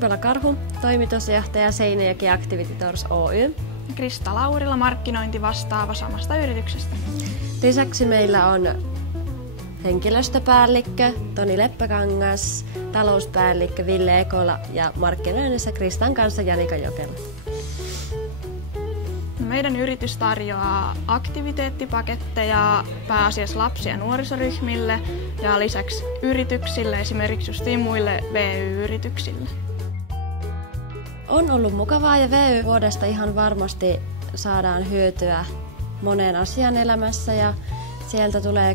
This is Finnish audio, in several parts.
Arabella Karhu, toimitusjohtaja Seinäjoki Activity-Tours Oy. Krista Laurila, markkinointi vastaava samasta yrityksestä. Lisäksi meillä on henkilöstöpäällikkö Toni Leppäkangas, talouspäällikkö Ville Ekola ja markkinoinnissa Kristan kanssa Janika Jokela. Meidän yritys tarjoaa aktiviteettipaketteja pääasiassa lapsi- ja nuorisoryhmille ja lisäksi yrityksille, esimerkiksi justiin muille VY-yrityksille. On ollut mukavaa ja VY-vuodesta ihan varmasti saadaan hyötyä moneen asian elämässä ja sieltä tulee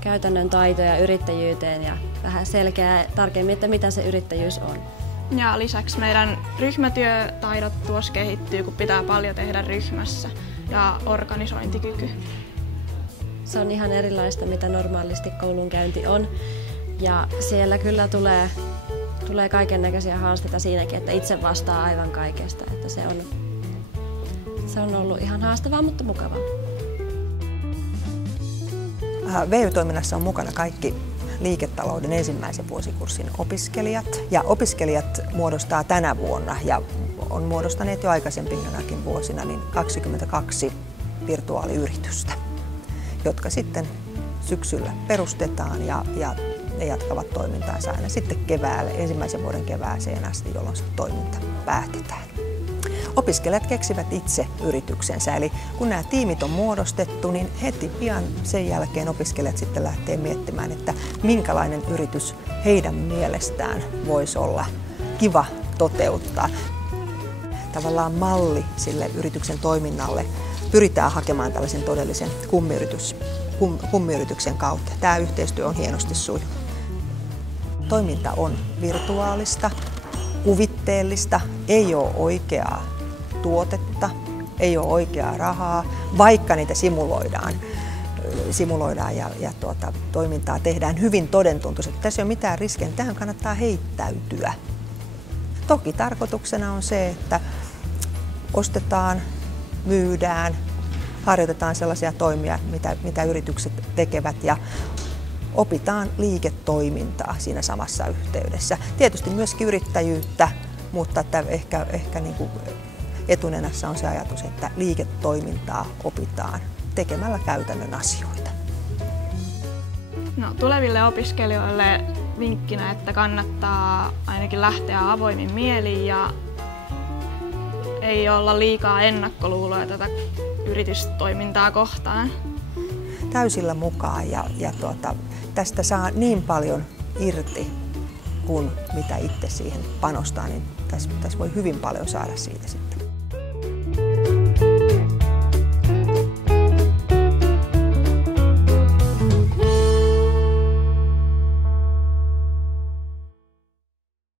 käytännön taitoja yrittäjyyteen ja vähän selkeää tarkemmin, että mitä se yrittäjyys on. Ja lisäksi meidän ryhmätyötaidot tuossa kehittyy, kun pitää paljon tehdä ryhmässä ja organisointikyky. Se on ihan erilaista, mitä normaalisti koulunkäynti on ja siellä kyllä tulee kaikennäköisiä haasteita siinäkin, että itse vastaa aivan kaikesta. Että se on ollut ihan haastavaa, mutta mukavaa. VY-toiminnassa on mukana kaikki liiketalouden ensimmäisen vuosikurssin opiskelijat. Ja opiskelijat muodostaa tänä vuonna ja on muodostaneet jo aikaisempinakin vuosina niin 22 virtuaaliyritystä, jotka sitten syksyllä perustetaan ja ne jatkavat toimintaansa aina sitten keväälle, ensimmäisen vuoden kevääseen asti, jolloin toiminta päätetään. Opiskelijat keksivät itse yrityksensä, eli kun nämä tiimit on muodostettu, niin heti pian sen jälkeen opiskelijat sitten lähtee miettimään, että minkälainen yritys heidän mielestään voisi olla kiva toteuttaa. Tavallaan malli sille yrityksen toiminnalle pyritään hakemaan tällaisen todellisen kummiyrityksen kautta. Tämä yhteistyö on hienosti sujunut. Toiminta on virtuaalista, kuvitteellista, ei ole oikeaa tuotetta, ei ole oikeaa rahaa, vaikka niitä simuloidaan ja toimintaa tehdään hyvin todentuntuisesti. Tässä ei ole mitään riskejä, tähän kannattaa heittäytyä. Toki tarkoituksena on se, että ostetaan, myydään, harjoitetaan sellaisia toimia, mitä yritykset tekevät ja opitaan liiketoimintaa siinä samassa yhteydessä. Tietysti myöskin yrittäjyyttä, mutta että ehkä niin kuin etunenässä on se ajatus, että liiketoimintaa opitaan tekemällä käytännön asioita. No, tuleville opiskelijoille vinkkinä, että kannattaa ainakin lähteä avoimin mielin ja ei olla liikaa ennakkoluuloja tätä yritystoimintaa kohtaan. Täysillä mukaan ja tästä saa niin paljon irti kuin mitä itse siihen panostaa, niin tässä voi hyvin paljon saada siitä sitten.